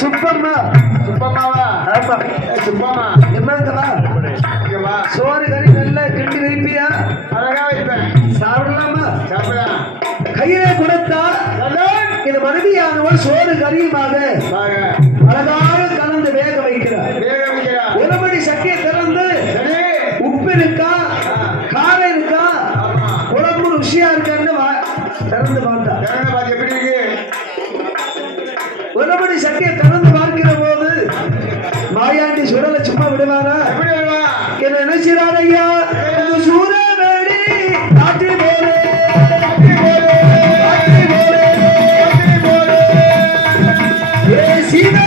சுப்பம்மா. சுப்பம்மாவா? சுப்பம்மா. வா சோறு கறி நல்லா கிண்டி வைப்பியா? அழகா வைப்பேன். சாப்பிடலாமா? சாப்பிடா கையிலே கொடுத்தா இது மனைவியானவள் சோறு கறியுமாக வாங்க அழகாக கலந்து வேக வைக்கிறார். வேக வைக்கிறா உடம்படி சட்டியை திறந்து உப்பு இருக்கா? காரம் இருக்கா? குழம்பு ருசியா இருக்கான்னு திறந்து பார்த்தா ஏ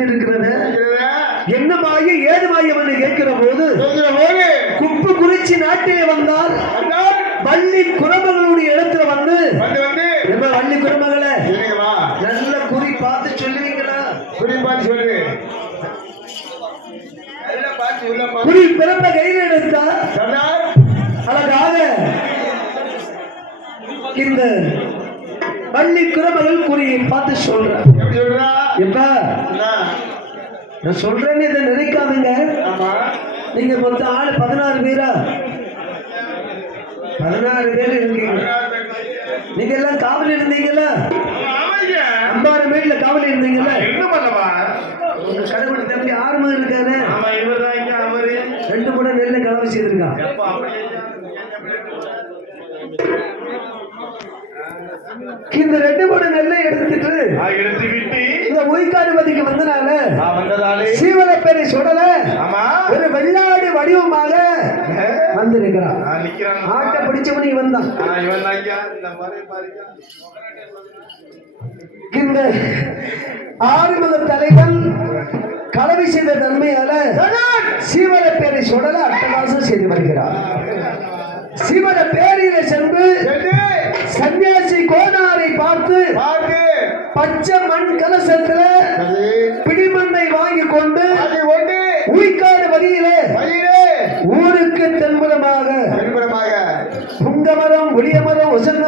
நடந்துட்டு இருக்கிறது? என்ன மாயம் ஏது மாயம் என்று கேட்கிற போது குப்பு குறிச்சி நாட்டிலே வந்தால் வள்ளி குரம்பகளுடைய இடத்துல வந்து வள்ளி வா நல்ல குறி பார்த்து சொல்லுவீங்களா? குறி பார்த்து சொல்லு. குறி பிறந்த கையில் எடுத்தா? அழகாக இந்த வள்ளி குரம்பகள் குறியை பார்த்து சொல்றா. எப்ப? நான் சொல்றேன்னு இதை நினைக்காதுங்க. நீங்க மொத்தம் ஆள் பதினாறு பேரா? பதினாறு பேர் இருக்கீங்க. நீங்க எல்லாம் காவல் இருந்தீங்களா ஆமாய்யா. அம்பாறு மேட்ல காவல் இருந்தீங்களா என்ன பண்ணவா? உங்க கடவுள் தம்பி ஆறுமா இருக்காரு ரெண்டு கூட நெல்ல கலவை செய்திருக்கான். இந்த ரெண்டு கூட நெல்லை எடுத்துட்டு எடுத்து விட்டு இந்த ஒய்காடுபதிக்கு வந்தனால சீவலப்பேரை சுடல. ஒரு வெள்ளாடு வடிவமாக வந்திருக்கிறான். ஆட்டை பிடிச்சவன் இவன் தான் இந்த ஆறுமுக தலைவன் கலவை செய்த தன்மையால சீவன பேரை சுடல அட்டகாசம் செய்து வருகிறார் சிவன பேரில சென்று சன்னியாசி கோனாரை பார்த்து பார்த்து பச்சை மண் கலசத்துல பிடிமண்ணை வாங்கி கொண்டு வரியிலே வழியிலே ஊருக்கு தென்புறமாக புங்கமரம் புளியமரம் ஒசங்கமரம்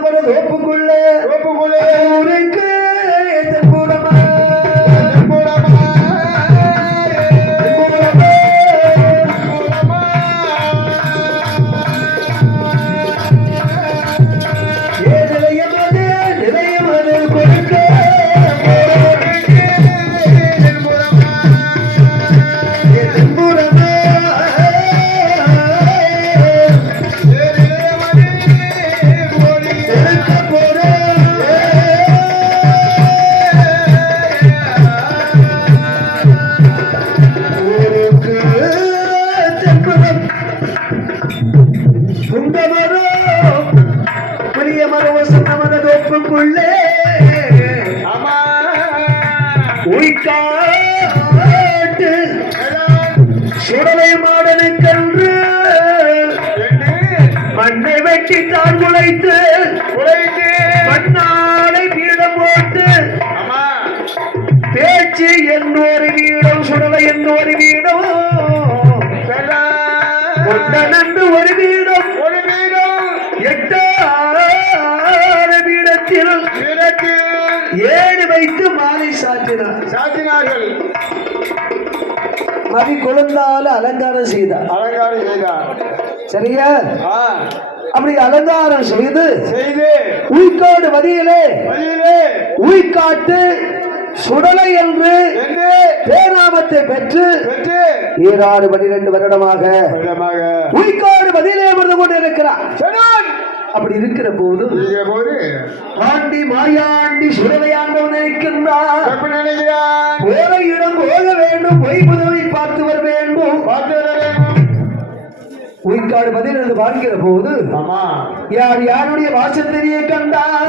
ஊருக்கு தென்புறம் குண்டமரம் சாற்றினார் சாத்தினார்கள் மதி கொழுந்தால அலங்காரம் செய்தார். அலங்காரம் செய்தார். சரியா? அப்படி அலங்காரம் செய்து செய்து உய்காடு மதியிலே வழியிலே உய்காட்டு சுடலை என்று பேராமத்தை பெற்று பெற்று ஈராறு பன்னிரண்டு வருடமாக உய்காடு மதியிலே அமர்ந்து கொண்டு இருக்கிறார் சொன்னான் அப்படி இருக்கிற போது ஆண்டி மாயாண்டி எப்படி நினைக்கிறான் போற இடம் போக வேண்டும் பொய் புதவை பார்த்து வர வேண்டும். பார்த்து வர வேண்டும். உய்காடு பதிலிருந்து பார்க்கிற போது யார் யாருடைய வாசத்திலேயே கண்டார்?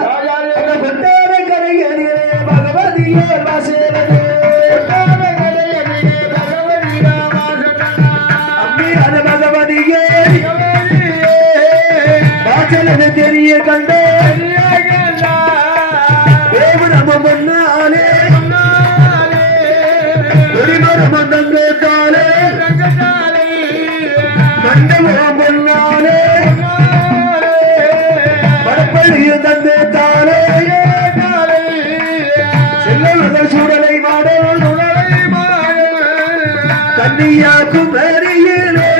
கொட்டார கரையடியே பகவதியே வாசேரதே வாசலது தெரிய கண்டே தேவு நம்ம முன்னாலே முன்னாலே தங்கத்தாலே செல்லவர்கள் சூழலை மாடல் கன்னியாக்கும் மேரியிலே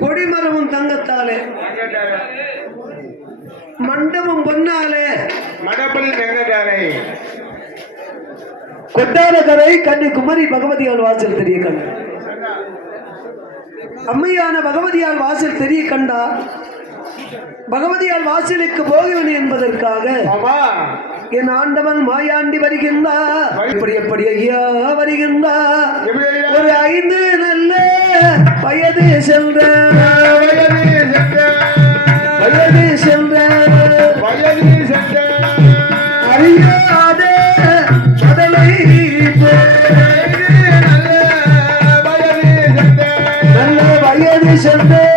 கொடிமரமும் தங்கத்தாலே மண்டபம் பொன்னாலே. மடப்பள்ளி தங்கத்தாரை கொட்டாரக்கரை கன்னிக்குமரி பகவதியால் வாசல் தெரிய கண்டா. அம்மையான பகவதியால் வாசல் தெரிய கண்டா. பகவதியால் வாசலுக்கு போகவில்லை என்பதற்காக என் ஆண்டவன் மாயாண்டி வருகின்றா இப்படி எப்படி ஐயா வருகின்றா எப்படி ஐயா? ஒரு ஐந்து நல்ல வயது சென்ற வயது சென்ற வயது சென்ற வயது சென்ற அறியாத கடலை நல்ல வயது சென்ற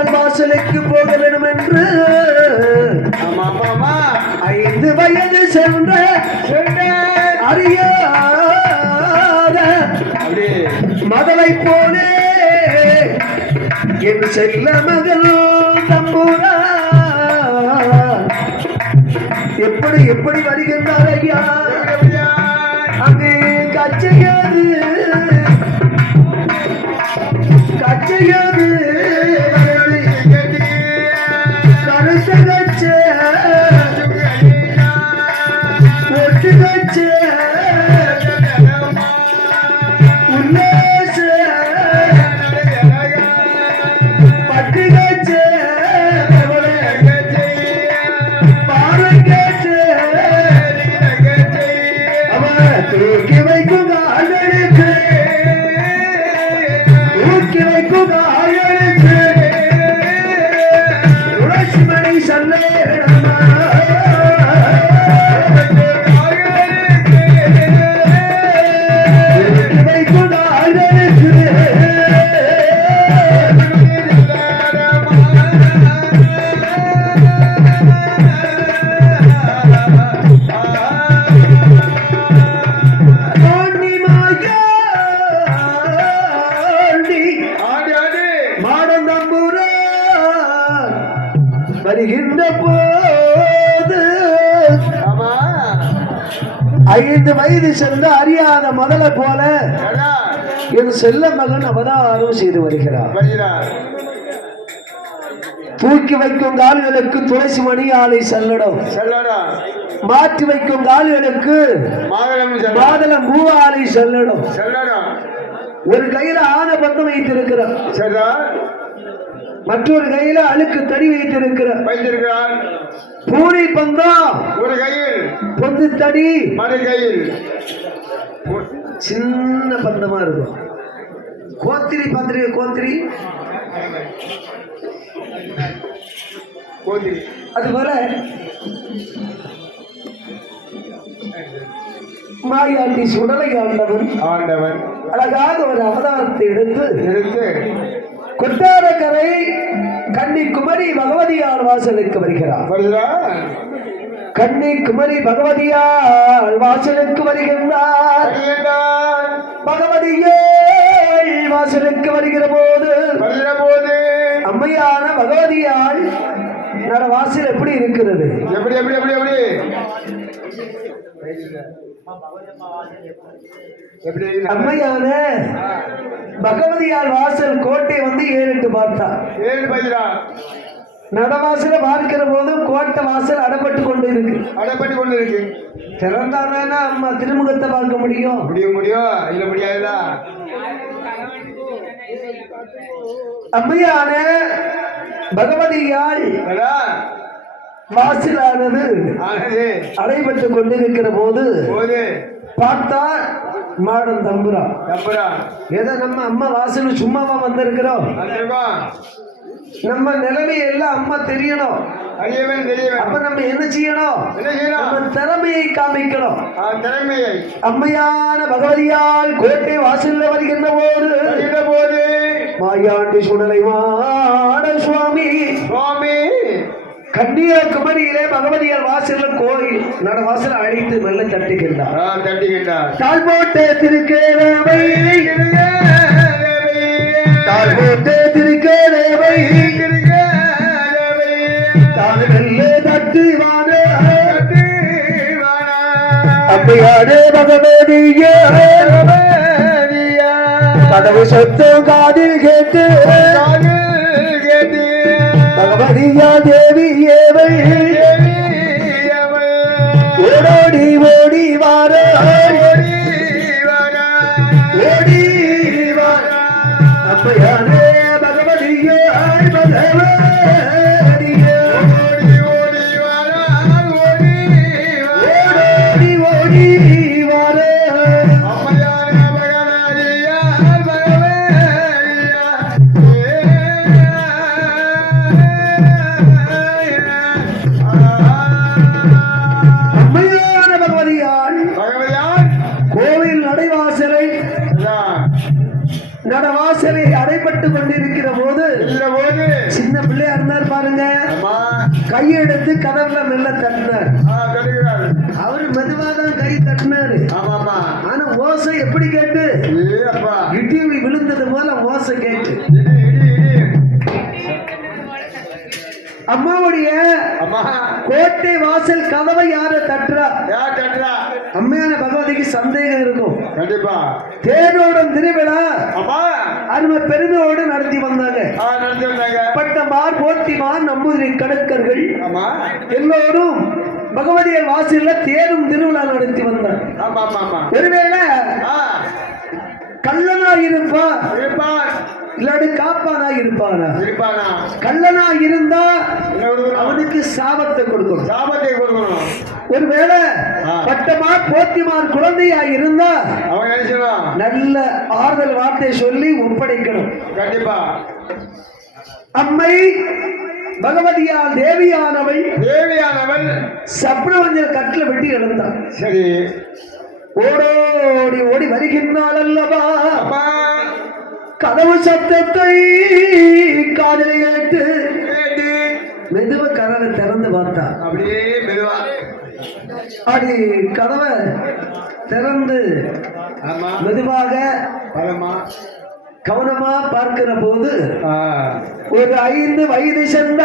பகவதியால் வாசலுக்கு போக வேண்டும் என்று ஐந்து வயது சென்ற அறியாத மதலை போலே என் செல்ல மகள் தம்புரா. எப்படி எப்படி வருகின்றார் ஐயா? அங்கே கச்சையாது என் செல்ல மகன் அவதாரம் செய்து வருகிறார். தூக்கி வைக்கும் கால்களுக்கு துளசி மணி ஆலை செல்லடும் செல்லடா. மாற்றி வைக்கும் கால்களுக்கு மாதளம் மூவாலை செல்லடும் செல்லடா. ஒரு கையில ஆன பந்தம் வைத்திருக்கிறார். மற்றொரு கையில அழுக்கு தடி வைத்திருக்கிறார். வைத்திருக்கிறார். பூனை பந்தம் ஒரு கையில். பொந்து தடி. மறு கையில். சின்ன பந்தமா இருக்கும். கோத்திரி பத்திரிகை கோத்திரி? கோதி அது போல மாயாண்டி சுடலை ஆண்டவன் ஆண்டவன். அழகாக ஒரு அவதாரத்தை எடுத்து எடுத்து கொட்டாரக்கரை கன்னி குமரி பகவதியார் வாசலுக்கு வருகிறார். வருகிறா கன்னி குமரி பகவதியார் வாசலுக்கு வருகின்றார். பகவதியே வாசலுக்கு வருகிற போது வருகிற போது அம்மையான பகவதியால் வாசல் எப்படி இருக்கிறது? எப்படி எப்படி எப்படி எப்படி? அம்மையான பகவதியால் வாசல் கோட்டை வந்து ஏறிட்டு பார்த்தா ஏழு பையரா நடவாசல பார்க்கிற போது கோட்டை வாசல் அடப்பட்டு கொண்டு இருக்கு அடைப்பட்டு கொண்டு இருக்கு திறந்தானா அம்மா திருமுகத்தை பார்க்க முடியும். முடியும் முடியும். இல்ல முடியாதுதா அம்மையான பகவதியால் வாசலானது அடைபட்டு கொண்டிருக்கிற போது பார்த்தா மாடம் தம்புரா தப்புரா ஏதோ நம்ம அம்மா வாசல் சும்மாவா வந்திருக்கிறோம். நம்ம நிலைமை எல்லாம் அம்மா தெரியணும். அப்ப நம்ம என்ன செய்யணும்? நம்ம திறமையை காமிக்கணும். திறமையை. அம்மையான பகவதியால் கோட்டை வாசல்ல வருகின்ற போது போது மாயாண்டி சுடலை மாட சுவாமி சுவாமி கன்னியாகுமரியிலே பகவதியார் வாசல்ல கோயில் நட வாசல் அழைத்து மெல்ல தட்டுகின்றார். தட்டுகின்றார். தாழ் அம்மையாரே பகவதியே கதவு சத்தம் காதில் கேட்டு. பகவதியா தேவி ஏவை. ஓடோடி ஓடி வார. கோட்டை வாசல் கதவை யார தட்டுறா? யார் தட்டுறா? அம்மையான பகவதிக்கு சந்தேகம் இருக்கும். கண்டிப்பா. தேரோடும் திருவிழா அம்மா அருமை பெருமையோடு நடத்தி வந்தாங்க. ஆ நடந்து வந்தாங்க. பட்டமார் போத்திமார் நம்பூதிரி கணக்கர்கள் ஆமா. எல்லோரும் பகவதியர் வாசல்ல தேரும் திருவிழா நடத்தி வந்தாங்க. ஆமா ஆமா ஒருவேளை கள்ளனா இருப்பா இருப்பான் இல்லாட்டி காப்பானா இருப்பானா? இருப்பானா? கள்ளனா இருந்தா அவனுக்கு சாபத்தை கொடுக்கணும். சாபத்தை கொடுக்கணும். ஒருவேளை ஆ. பட்டமார் போத்திமார் குழந்தையா இருந்தா அவன் நல்ல ஆறுதல் வார்த்தை சொல்லி ஒப்படைக்கணும். கண்டிப்பா. அம்மை பகவதியால் தேவியானவள் தேவியானவன் சப்ரவஞ்சல் கட்டில வெட்டி எழுந்தாள் சரி. ஓடோடி ஓடி வருகின்றாள் அல்லவா? கதவு சத்தத்தை காதலை கேட்டு மெதுவ கதவை திறந்து பார்த்தா. அப்படியே மெதுவா. அடி கதவை திறந்து ஆமா. மெதுவாக கவனமா பார்க்கிற போது ஒரு ஐந்து வயது சென்ற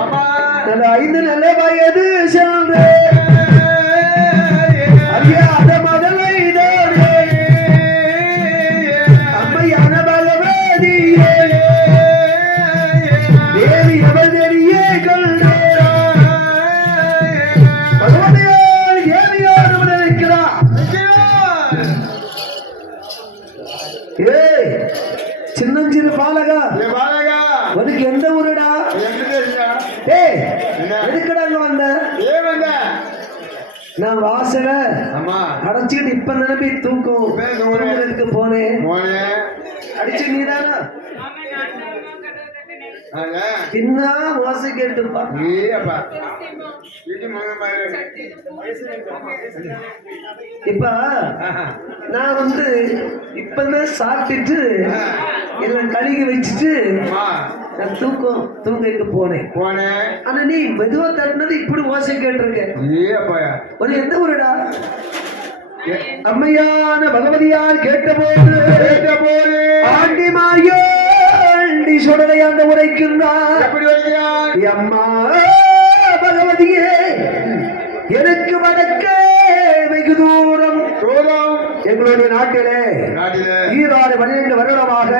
ஆமா. நல்ல ஐந்து நல்ல வயது சார்ந்து ஏய் சின்னஞ்சிறு பாலகா. உனக்கு எந்த ஊருடா? ஏய் எதுக்குடா அங்க வந்த? நான் வாசல. ஆமா. அடைச்சிட்டு இப்ப நினைப்பி தூக்கம். தூங்குறதுக்கு போனேன். அடிச்சு நீதானா? தின்னா ஓசை கேட்டுப்பா. ஏப்பா இப்ப நான் வந்து இப்பதான் சாப்பிட்டுட்டு எல்லாம் கழுகி வச்சுட்டு நான் தூக்கம் தூங்கிட்டு போனேன். போனேன் ஆனா நீ மெதுவா தட்டினது இப்படி ஓசை கேட்டிருக்க. ஏப்பா ஒரு எந்த ஊருடா? அம்மையான பகவதியார் கேட்டபோது போது சுடலையாண்ட உரைக்கின்றார். அம்மா பகவதியே எனக்கு வடக்க வெகு தூரம். எங்களுடைய நாட்டிலே ஈராறு பன்னிரண்டு வருடமாக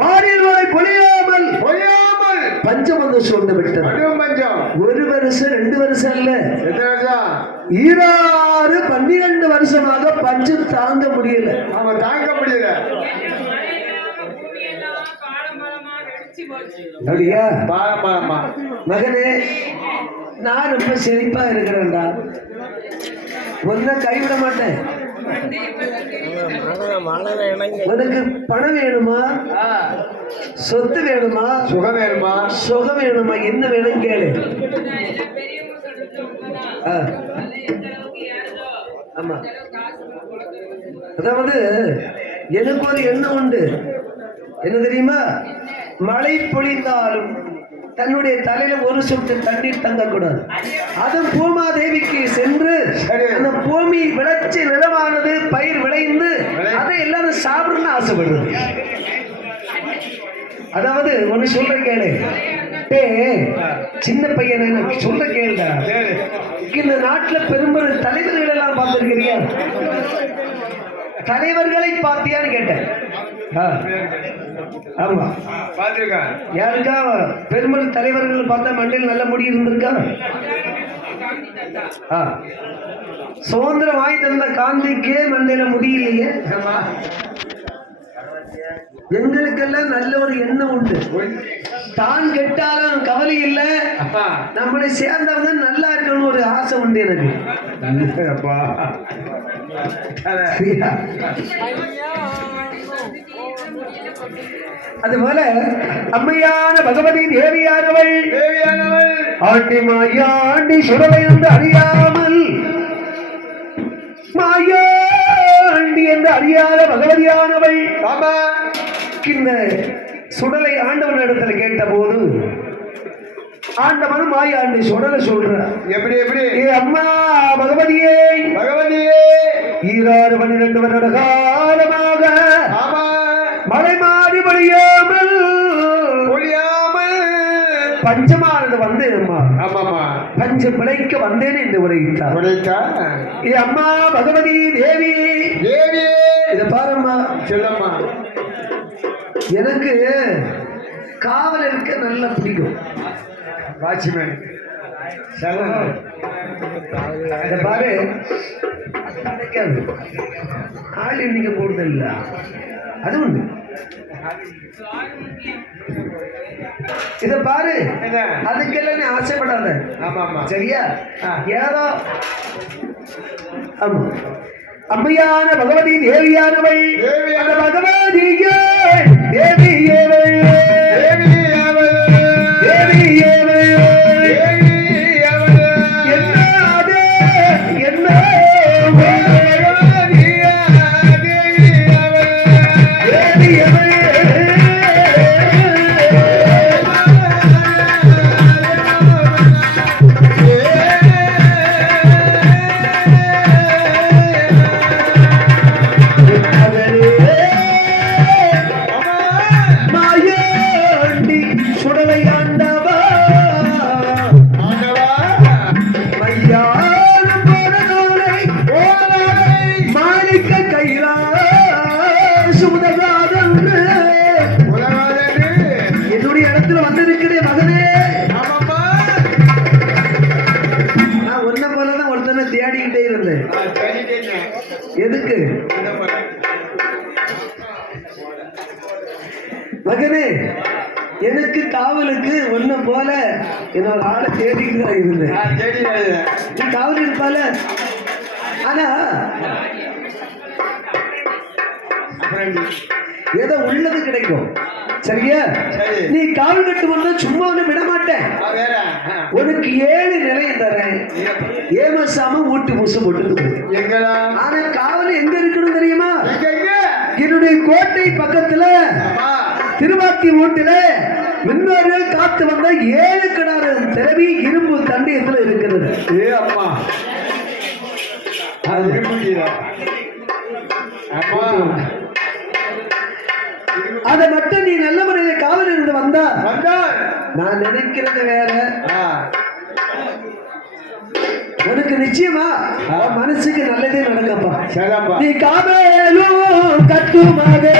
பாரில் மழை பொழியாமல் பொய்யாமல் பஞ்சம் வந்து சூழ்ந்து விட்டது. ஒரு வருஷம் ரெண்டு வருஷம் இல்ல. ஈராறு பன்னிரண்டு வருஷமாக பஞ்சம் தாங்க முடியல. அவங்க தாங்க முடியல. அப்படியா? மகனே நான் ரொம்ப செழிப்பா இருக்கிறேன்டா. ஒன்ன கைவிட மாட்டேன். உனக்கு பணம் வேணுமா? சொத்து வேணுமா? சுகம் வேணுமா? சுகம் வேணுமா? என்ன வேணும் கேளு. ஆமா. அதாவது எனக்கு ஒரு எண்ணம் உண்டு. என்ன தெரியுமா? மழை பொழிந்தாலும் தன்னுடைய தலையில ஒரு சொட்டு தண்ணீர் தங்கக்கூடாது. அதுவும் பூமாதேவிக்கு சென்று. அந்த பூமி விளைச்சி நிலமானது பயிர் விளைந்து அதை எல்லாரும் சாப்பிடணும்னு ஆசைப்படுறது. அதாவது ஒண்ணு சொல்ற கேளு. சின்ன பையன் சொல்ற கேளுடா. இந்த நாட்டுல பெரும்பெரும் தலைவர்கள் எல்லாம் பார்த்திருக்கிறியா தலைவர்களை பார்த்தியான்னு கேட்டேன். ஆமா. பார்த்துருக்கேன் யாருக்கா? பெரும்பெரும் தலைவர்கள் பார்த்தா மண்டையில் நல்ல முடி இருந்திருக்கா. சுதந்திரம் வாங்கி தந்த காந்திக்கே மண்டையில முடியலையே எங்களுக்கெல்லாம் நல்ல ஒரு எண்ணம் உண்டு. தான் கெட்டாலும் கவலை இல்லை. நம்மளை சேர்ந்தவங்க நல்லா இருக்கணும்னு ஒரு ஆசை உண்டு எனக்கு? அதுபோல அம்மையான பகவதி தேவியானவள் தேவியானவள் ஆண்டி மாயாண்டி சுடலை என்று அறியாமல் மாயாண்டி என்று அறியாத பகவதியானவள் ஆமா இந்த சுடலை ஆண்டவன் இடத்துல கேட்ட போது ஆண்டவன் மாயாண்டி சுடலை சொல்ற எப்படி எப்படி ஏ அம்மா பகவதியே பகவதியே ஈராறு பன்னிரண்டு வருட காலமாக ஆமா மலை மாறி பொழியாமல் ஒளியாமல் பஞ்சமானது அம்மா ஆமாமா பஞ்ச பிழைக்க வந்தேன் என்று உரைத்தார் உடைத்தா ஏ அம்மா பகவதி தேவி. தேவியே இத பாரும்மா. சொல்லம்மா. எனக்கு காவல் இருக்க நல்லா பிடிக்கும். வாட்ச்மேன். சொல்லணும் இத பாரு கிடைக்காது ஆள் எண்ணிக்கை போடுறது அது உண்டு இத பாரு அதுக்கெல்லாம் நீ ஆசைப்படாத சரியா ஏதோ ஆமா. அம்மையான பகவதி தேவியானவள் தேவியான- பகவதியே தேடிட்டு தான் இருந்தேன். இருப்பால? ஆனா? ஏதோ உள்ளது கிடைக்கும். சரியா? சரி. நீ காவல் கட்டு வந்தா சும்மா ஒண்ணு விட மாட்டேன். உனக்கு ஏழு நிலையம் தரேன். ஏமசாம ஊட்டு முசு போட்டு ஆனா காவல் எங்க இருக்கணும் தெரியுமா? என்னுடைய கோட்டை பக்கத்துல திருவாத்தி வீட்டுல முன்னோர்கள் காத்து வந்த ஏழு கிணறு திரவி இரும்பு தண்டியத்துல இருக்கிறது ஏ அம்மா. அது. மட்டும் நீ நல்ல முறையில காவல் இருந்து வந்தா. நான் நினைக்கிறது வேற. உனக்கு நிச்சயமா மனசுக்கு நல்லதே நடக்கப்பா நீ காவேலும் கட்டுமாகே